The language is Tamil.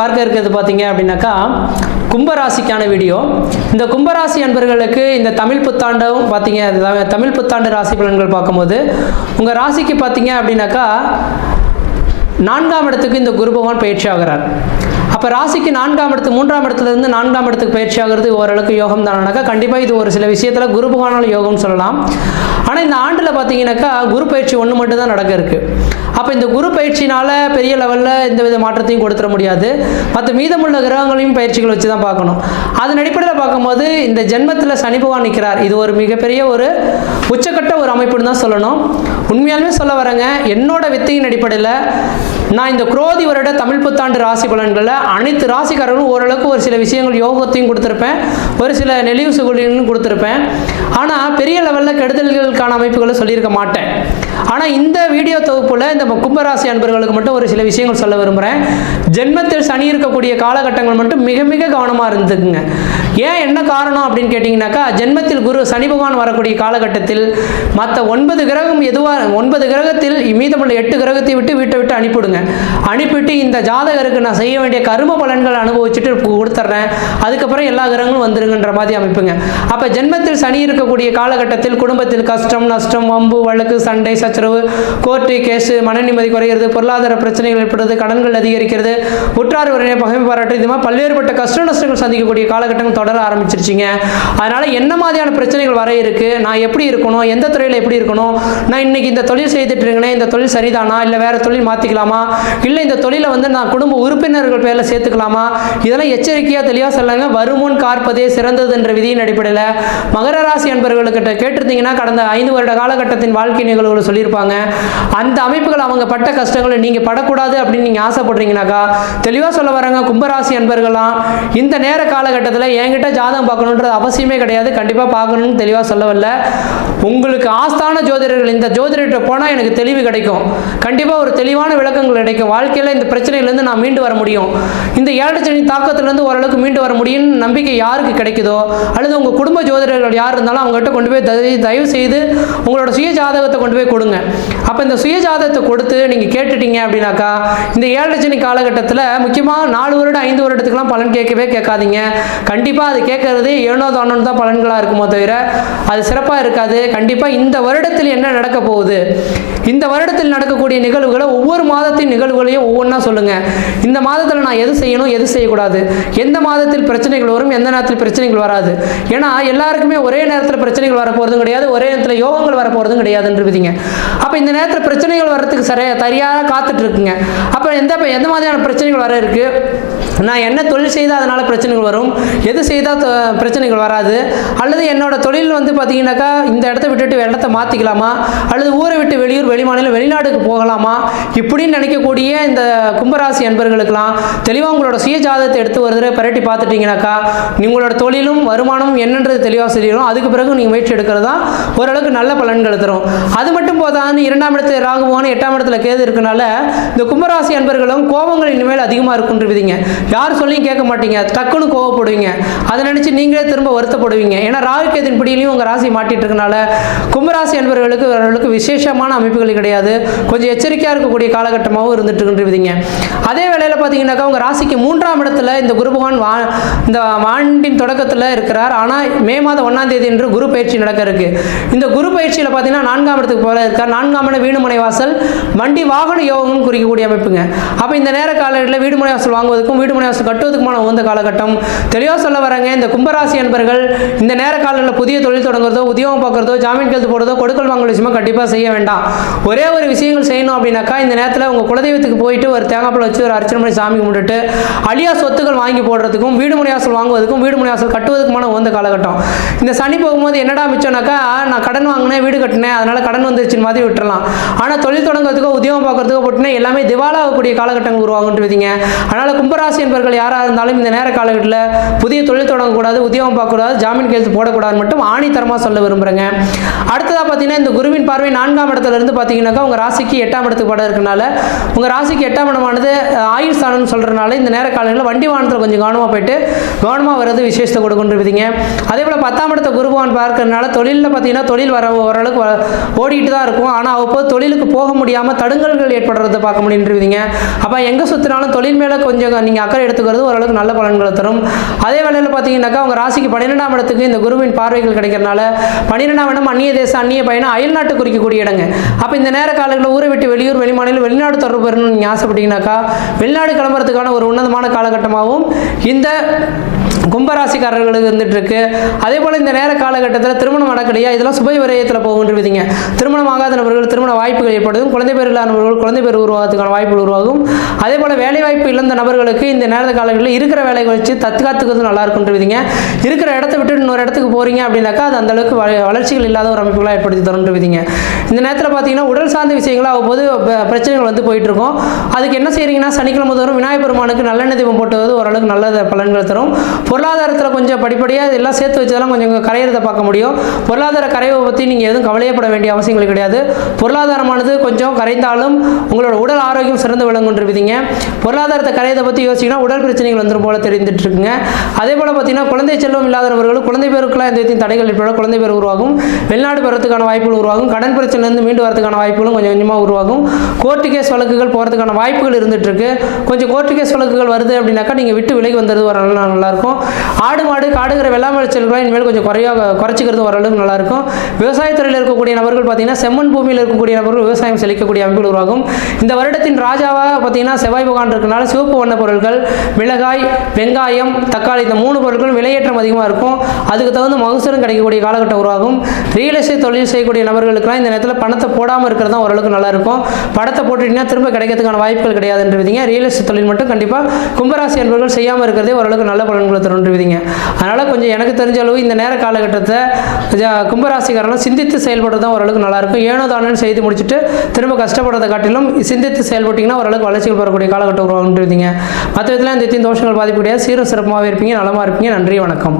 பார்க்க இருக்கிறது பார்த்தீங்க அப்படின்னாக்கா கும்பராசிக்கான வீடியோ. இந்த கும்பராசி அன்பர்களுக்கு இந்த தமிழ் புத்தாண்டும் பார்த்தீங்க, தமிழ் புத்தாண்டு ராசி பலன்கள் பார்க்கும்போது உங்கள் ராசிக்கு பார்த்தீங்க அப்படின்னாக்கா 4ஆம் இடத்துக்கு இந்த குரு பகவான் பயிற்சி ஆகிறார். அப்போ ராசிக்கு 4ஆம் இடத்து 3ஆம் இடத்துலேருந்து 4ஆம் இடத்துக்கு பயிற்சி ஆகிறது ஓரளவுக்கு யோகம் தானாக்கா கண்டிப்பாக இது ஒரு சில விஷயத்தில் குரு பகவானால் யோகம்னு சொல்லலாம். ஆனால் இந்த ஆண்டில் பார்த்தீங்கன்னாக்கா குரு பயிற்சி ஒன்று மட்டும் தான் நடக்க இருக்குது. அப்போ இந்த குரு பயிற்சினால் பெரிய லெவலில் எந்த வித மாற்றத்தையும் கொடுத்துட முடியாது. மற்ற மீதமுள்ள கிரகங்களையும் பயிற்சிகள் வச்சு தான் பார்க்கணும். அதன் அடிப்படையில் பார்க்கும்போது இந்த ஜென்மத்தில் சனி பகவான் நிற்கிறார். இது ஒரு மிகப்பெரிய ஒரு உச்சக்கட்ட ஒரு அமைப்புன்னு தான் சொல்லணும். உண்மையாலுமே சொல்ல வரேங்க, என்னோட வித்தையின் அடிப்படையில் நான் இந்த குரோதி வருட தமிழ் புத்தாண்டு ராசி பலன்களில் அனைத்து ராசிக்காரர்களும் ஓரளவுக்கு ஒரு சில விஷயங்கள் யோகத்தையும் கொடுத்துருப்பேன், ஒரு சில நெளிவு சுகுலியும் கொடுத்துருப்பேன். ஆனால் பெரிய லெவலில் கெடுதல்களுக்கான அமைப்புகளை சொல்லியிருக்க மாட்டேன். ஆனால் இந்த வீடியோ தொகுப்பில் இந்த கும்பராசி அன்பர்களுக்கு மட்டும் ஒரு சில விஷயங்கள் சொல்ல விரும்புகிறேன். ஜென்மத்தில் சனி இருக்கக்கூடிய காலகட்டங்கள் மட்டும் மிக மிக கவனமாக இருந்துக்குங்க. ஏன் என்ன காரணம் அப்படின்னு கேட்டிங்கனாக்கா, ஜென்மத்தில் குரு சனி பகவான் வரக்கூடிய காலகட்டத்தில் மற்ற 9 கிரகம் எதுவாக 9 கிரகத்தில் மீதமுள்ள 8 கிரகத்தை விட்டு வீட்டை விட்டு அனுப்பிவிடுங்க. அனுப்பிவிட்டு இந்த ஜாதகருக்கு நான் செய்ய வேண்டிய கர்ம பலன்களை அனுபவிச்சுட்டு கொடுத்துட்றேன், அதுக்கப்புறம் எல்லா கிரகங்களும் வந்துருங்கன்ற மாதிரி அமைப்புங்க. அப்போ ஜென்மத்தில் சனி இருக்கக்கூடிய காலகட்டத்தில் குடும்பத்தில் கஷ்டம், நஷ்டம், வம்பு, வழக்கு, சண்டை, சச்சரவு, கோர்ட்டு கேஸு, மன நிம்மதி குறைகிறது, பொருளாதார பிரச்சனைகள் ஏற்படுறது, கடன்கள் அதிகரிக்கிறது, உற்றார் உறவினர் பகைமை பாராட்டு, இது மாதிரி பல்வேறுபட்ட கஷ்ட நஷ்டங்கள் சந்திக்கக்கூடிய காலகட்டங்கள் தொடர ஆரம்பிச்சிருச்சிங்க. அதனால என்ன மாதிரியான பிரச்சனைகள் வர இருக்கு, நான் எப்படி இருக்கணும், எந்த துறையில் எப்படி இருக்கணும், நான் இன்னைக்கு இந்த தொழில் செய்துட்டு இருக்கேன், இந்த தொழில் சரிதானா, இல்லை வேற தொழில் மாற்றிக்கலாமா, இல்லை இந்த தொழிலை நான் குடும்ப உறுப்பினர்கள் பேரில் சேர்த்துக்கலாமா, இதெல்லாம் எச்சரிக்கையாக தெளிவாக சொல்லுங்க. வருமுன் காற்பதே சிறந்தது என்ற விதியின் அடிப்படையில் மகர ராசி அன்பர்கள்கிட்ட கேட்டிருந்தீங்கன்னா கடந்த 5 வருட காலகட்டத்தின் வாழ்க்கை நிகழ்வுகளை சொல்லியிருப்பாங்க. அந்த அமைப்புகள் அவங்க பட்ட கஷ்டங்களை நீங்கள் படக்கூடாது அப்படின்னு நீங்கள் ஆசைப்படுறீங்கனாக்கா தெளிவாக சொல்ல வராங்க. கும்பராசி அன்பர்கள்லாம் இந்த நேர காலகட்டத்தில் என்கிட்ட ஜாதகம் பார்க்கணுன்றது அவசியமே கிடையாது, கண்டிப்பாக பார்க்கணும்னு தெளிவாக சொல்லவில்லை. உங்களுக்கு ஆஸ்தான ஜோதிடர்கள் இந்த ஜோதிடர்கிட்ட போனால் எனக்கு தெளிவு கிடைக்கும், கண்டிப்பாக ஒரு தெளிவான விளக்கங்கள் கிடைக்கும். வாழ்க்கையில் இந்த பிரச்சனையிலேருந்து நான் மீண்டு வர முடியும், இந்த 7 சனி தாக்கத்திலேருந்து ஓரளவுக்கு மீண்டு வர முடியும்னு நம்பிக்கை யாருக்கு கிடைக்குதோ, அல்லது உங்கள் குடும்ப ஜோதிடர்கள் யார் இருந்தாலும் அவங்ககிட்ட கொண்டு போய் தயவு செய்து உங்களோட சுய ஜாதகத்தை கொண்டு போய் கொடுங்க. அப்போ இந்த சுய ஜாதகத்தை கொடுத்து நீங்கள் கேட்டுட்டீங்க அப்படின்னாக்கா இந்த 7 சனி காலகட்டத்தில் முக்கியமாக 4 வருடம் 5 வருடத்துக்குலாம் பலன் கேட்காதீங்க. கண்டிப்பாக அது கேட்கறது ஏனோ தானோன்னு தான் பலன்களாக இருக்குமோ தவிர அது சிறப்பாக இருக்காது. கண்டிப்பாக இந்த வருடத்தில் என்ன நடக்க போகுது, இந்த வருடத்தில் நடக்கக்கூடிய நிகழ்வுகளை ஒவ்வொரு மாதத்தின் நிகழ்வுகளையும் ஒவ்வொன்றா சொல்லுங்கள். இந்த மாதத்தில் நான் எது செய்யணும், எது செய்யக்கூடாது, எந்த மாதத்தில் பிரச்சனைகள் வரும், எந்த நேரத்தில் பிரச்சனைகள் வராது. ஏன்னா எல்லாருக்குமே ஒரே நேரத்தில் பிரச்சனைகள் வரப்போகிறதும் கிடையாது, ஒரே நேரத்தில் யோகங்கள் வரப்போகிறதும் கிடையாதுன்றீங்க. அப்போ இந்த நேரத்தில் பிரச்சனைகள் வர்றதுக்கு சரியாக காத்துட்டு இருக்குங்க. அப்போ எந்த மாதிரியான பிரச்சனைகள் வர இருக்கு, நான் என்ன தொழில் செய்தால் அதனால் பிரச்சனைகள் வரும், எது செய்தால் பிரச்சனைகள் வராது, அல்லது என்னோட தொழில் பார்த்தீங்கன்னாக்கா இந்த இடத்த விட்டுட்டு இடத்த மாற்றிக்கலாமா, அல்லது ஊரை விட்டு வெளியூர் வெளிமாநிலம் வெளிநாடுக்கு போகலாமா, இப்படின்னு நினைக்கக்கூடிய இந்த கும்பராசி அன்பர்களுக்கெல்லாம் தெளிவாக உங்களோட சுய ஜாதகத்தை எடுத்து ஒரு தடவை பரட்டி பார்த்துட்டீங்கன்னாக்கா உங்களோட தொழிலும் வருமானமும் என்னன்றது தெளிவாக சொல்லிடும். அதுக்கு பிறகு நீங்கள் முயற்சி எடுக்கிறது தான் ஓரளவுக்கு நல்ல பலன்கள் தரும். அது மட்டும் போதான்னு 2ஆம் இடத்துல ராகு பகவான் 8ஆம் இடத்துல கேது இருக்கனால இந்த கும்பராசி அன்பர்களும் கோபங்கள் இனிமேல் அதிகமாக இருக்குன்றீங்க. யார் சொல்லியும் கேட்க மாட்டீங்க, டக்குன்னு கோவப்படுவீங்க, அதை நினச்சி நீங்களே திரும்ப வருத்தப்படுவீங்க. ஏன்னா ராகு கேதின் பிடியிலையும் உங்கள் ராசி மாட்டிட்டு இருக்கனால கும்பராசி அன்பர்களுக்கு ஓரளவுக்கு விசேஷமான அமைப்புகள் கிடையாது, கொஞ்சம் எச்சரிக்கையாக இருக்கக்கூடிய காலகட்டமாகவும் இருந்துட்டு இருக்குன்றீங்க. அதே வேளையில் பார்த்தீங்கன்னாக்கா உங்கள் ராசிக்கு 3ஆம் இடத்துல இந்த குரு பகவான் இந்த ஆண்டின் தொடக்கத்தில் இருக்கிறார். ஆனால் மே மாதம் 1ஆம் தேதி என்று குரு பயிற்சி நடக்க இருக்கு. இந்த குரு பயிற்சியில் பார்த்தீங்கன்னா 4ஆம் இடத்துக்கு போல இருக்கார். 4ஆம் இடம் வீடு மனை வாசல் வண்டி வாகன யோகம்னு குறிக்கக்கூடிய அமைப்புங்க. அப்போ இந்த நேர காலகட்டத்தில் வீடு மனை வாசல் வாங்குவதற்கும் வீடு மனை வாசல் கட்டுவதற்குமான உகந்த காலகட்டம். தெளிவாக சொல்ல வராங்க, இந்த கும்பராசி அன்பர்கள் இந்த நேர காலங்களில் புதிய தொழில் தொடங்குறதோ, உத்தியோகம் பார்க்குறதோ, ஜாமீன் கையெழுத்து போடுறதோ, கொடுக்கல் வாங்கல் விஷயமா கண்டிப்பாக செய்ய வேண்டாம். ஒரே ஒரு விஷயங்கள் செய்யணும் அப்படின்னாக்கா இந்த நேரத்தில் உங்கள் குலதெய்வத்துக்கு போயிட்டு ஒரு தேங்காய் பழம் வச்சு ஒரு அர்ச்சனை பண்ணி சாமி கும்பிட்டுட்டு அழியா சொத்துக்கள் வாங்கி போடுறதுக்கும் வீடு மனை வாசல் வாங்குவதற்கும் வீடு மனை வாசல் கட்டுவதற்குமான உகந்த காலகட்டம். இந்த சனி போகும்போது என்னடா மிச்சம்னாக்கா நான் கடன் வாங்கினேன், வீடு கட்டினேன், அதனால கடன் வந்துருச்சுன்னு மாதிரி விட்டுறலாம். ஆனால் தொழில் தொடங்குறதுக்கோ உத்தியோகம் பார்க்கறதுக்கோ போட்டுனா எல்லாமே திவாலாகக்கூடிய காலகட்டங்கள் உருவாகுன்றீங்க. அதனால் கும்பராசி என்பவர்கள் யாராக இருந்தாலும் இந்த நேர காலகட்டத்தில் புதிய தொழில் தொடங்கக்கூடாது, உத்தியோகம் பார்க்கக்கூடாது, ஜாமீன் கையெழுத்து போடக்கூடாதுன்னு மட்டும் ஆணித்தரமாக சொல்ல விரும்புகிறேங்க. அடுத்ததாக பார்த்தீங்கன்னா இந்த குருவின் பார்வை 4ஆம் இடத்துல இருந்து பார்த்தீங்கன்னாக்கா உங்கள் ராசிக்கு 8ஆம் இடத்துக்கு படம் இருக்கனால உங்கள் ராசிக்கு 8ஆம் இடமானது ஆயுள் ஸ்தானம்னு சொல்கிறனால இந்த நேர காலங்களில் வண்டி வாகனத்தில் கொஞ்சம் கவனமாக போயிட்டு கவனமாக வர்றது விசேஷத்தை கொடுக்குன்றீங்க. அதே போல் 10ஆம் இடத்தை குரு பகவான் பார்க்கறதுனால தொழிலில் பார்த்தீங்கன்னா தொழில் ஓரளவுக்கு ஓடிட்டு தான் இருக்கும். ஆனால் அவ்வப்போது தொழிலுக்கு போக முடியாமல் தடுங்கல்கள் ஏற்படுறதை பார்க்க முடியுன்றீங்க. அப்போ எங்கே சுற்றினாலும் தொழில் மேலே கொஞ்சம் நீங்கள் நீங்கள் அக்கறை எடுத்துக்கிறது ஓரளவுக்கு நல்ல பலன்களை தரும். அதே வேளையில் பார்த்தீங்கன்னாக்கா உங்கள் ராசிக்கு 12ஆம் இடத்துக்கு இந்த குருவின் பார்வைகள் கிடைக்கிறனால 12ஆம் இடம் அந்நிய தேசம் அந்நிய பயணம் அயல்நாட்டு குறிக்கக்கூடிய இடங்க. அப்போ இந்த நேர காலங்களில் ஊரை விட்டு வெளியூர் வெளிமாநிலம் வெளிநாடு தொடர்பு பெறணும்னு நீங்கள் ஆசைப்பட்டீங்கன்னாக்கா வெளிநாடு கிளம்புறதுக்கான ஒரு உன்னதமான காலகட்டமாகவும் இந்த கும்பராசிக்காரர்களுக்கு இருந்துட்டு இருக்கு. அதே போல் இந்த நேர காலகட்டத்தில் திருமணம் நடக்கலையா, இதெல்லாம் சுப விரயத்தில் போகின்றவிதிங்க. திருமணம் ஆகாத நபர்கள் திருமண வாய்ப்புகள் ஏற்படுதும், குழந்தை பேர் இல்லாத நபர்கள் குழந்தை பேர் உருவாகிறதுக்கான வாய்ப்புகள் உருவாகும். அதே போல் வேலை வாய்ப்பு இழந்த நபர்களுக்கு இந்த நேர காலங்களில் இருக்கிற வேலையை வச்சு தற்காத்துக்கிறது நல்லா இருக்குன்றவிதிங்க. இருக்கிற இடத்த விட்டு இன்னொரு இடத்துக்கு போறீங்க அப்படின்னாக்கா அது அந்த அளவுக்கு வளர்ச்சிகள் இல்லாத ஒரு அமைப்புகளாக ஏற்படுத்தி தருன்றவிதிங்க. இந்த நேரத்தில் பார்த்தீங்கன்னா உடல் சார்ந்த விஷயங்களாக அவ்வப்போது பிரச்சனைகள் வந்து போயிட்டு இருக்கும். அதுக்கு என்ன செய்றீங்கன்னா சனிக்கிழமை தோறும் விநாயகர் பெருமானுக்கு நல்லெண்ணெய் தீபம் போட்டுவது ஓரளவுக்கு நல்ல பலன்கள் தரும். பொருளாதாரத்தில் கொஞ்சம் படிப்படியாக இதெல்லாம் சேர்த்து வச்சதெல்லாம் கொஞ்சம் கரையிறதை பார்க்க முடியும். பொருளாதார கரையை பற்றி நீங்கள் எதுவும் கவலையப்பட வேண்டிய அவசியங்கள் கிடையாது. பொருளாதாரமானது கொஞ்சம் கரைந்தாலும் உங்களோட உடல் ஆரோக்கியம் சிறந்து விளங்குன்றவிதிங்க. பொருளாதாரத்தை கரையதை பற்றி யோசிச்சிங்கன்னா உடல் பிரச்சனைகள் வந்துடும் போல தெரிந்துட்டு இருக்குங்க. அதே போல் பார்த்தீங்கன்னா குழந்தை செல்வம் இல்லாதவர்கள் குழந்தை பேருக்குலாம் எந்த விதத்தையும் தடைகள் ஏற்பட குழந்தை பேர் உருவாகும். வெளிநாடு பெறத்துக்கான வாய்ப்புகள் உருவாகும். கடன் பிரச்சனையிலிருந்து மீண்டு வரதுக்கான வாய்ப்புகளும் கொஞ்சம் கொஞ்சமாக உருவாகும். கோர்ட்டு கேஸ் வழக்குகள் போகிறதுக்கான வாய்ப்புகள் இருந்துட்டு இருக்கு. கொஞ்சம் கோர்ட்டு கேஸ் வழக்குகள் வருது அப்படின்னாக்கா நீங்கள் விட்டு விலகி வந்தது ஒரு நல்லாயிருக்கும். ஆடு மாடு காடுகிற வெள்ளாமை விளைச்சல்களை இனிமேல் கொஞ்சம் குறைச்சிக்கிறது ஓரளவுக்கு நல்லாயிருக்கும். விவசாயத்துறையில் இருக்கக்கூடிய நபர்கள் பார்த்தீங்கன்னா செம்மண் பூமியில் இருக்கக்கூடிய நபர்கள் விவசாயம் செழிக்கக்கூடிய அமைப்புகள் உருவாகும். இந்த வருடத்தின் ராஜாவாக பார்த்தீங்கன்னா செவ்வாய் பகவான் இருக்கனால சிவப்பு வண்ண பொருட்கள் மிளகாய் வெங்காயம் தக்காளி இந்த 3 பொருட்களும் விலையேற்றம் அதிகமாக இருக்கும். அதுக்கு தகுந்த மகசூலும் கிடைக்கக்கூடிய காலகட்டம் உருவாகும். ரியல் எஸ்டேட் தொழில் செய்யக்கூடிய நபர்களுக்கெல்லாம் இந்த நேரத்தில் பணத்தை போடாமல் இருக்கிறது தான் ஓரளவுக்கு நல்லாயிருக்கும். பணத்தை போட்டுட்டீங்கன்னா திரும்ப கிடைக்கிறதுக்கான வாய்ப்புகள் கிடையாதுன்றவிதிங்க. ரியல் எஸ்டேட் தொழில் மட்டும் கண்டிப்பாக கும்பராசி என்பவர்கள் செய்யாமல் இருக்கிறதே ஓரளவுக்கு நல்ல பலன்களை தருன்றவிதிங்க. அதனால் கொஞ்சம் எனக்கு தெரிஞ்ச அளவு இந்த நேர காலகட்டத்தை கும்பராசிக்காரங்களும் சிந்தித்து செயல்படுறது தான் ஓரளவுக்கு நல்லாயிருக்கும். ஏனோ தானோன்னு செய்து முடிச்சுட்டு திரும்ப கஷ்டப்படுறதை காட்டிலும் சிந்தித்து செயல்பட்டிங்கன்னா ஓரளவுக்கு வளர்ச்சிகள் பெறக்கூடிய காலகட்டம் உருவாகுன்றவிதிங்க. மற்ற விதத்தில் இந்த தோஷங்கள் பாதிப்பு கிடையாது. சீரும் சிறப்பாகவே இருப்பீங்க, நலமாக இருப்பீங்க. நன்றி, வணக்கம்.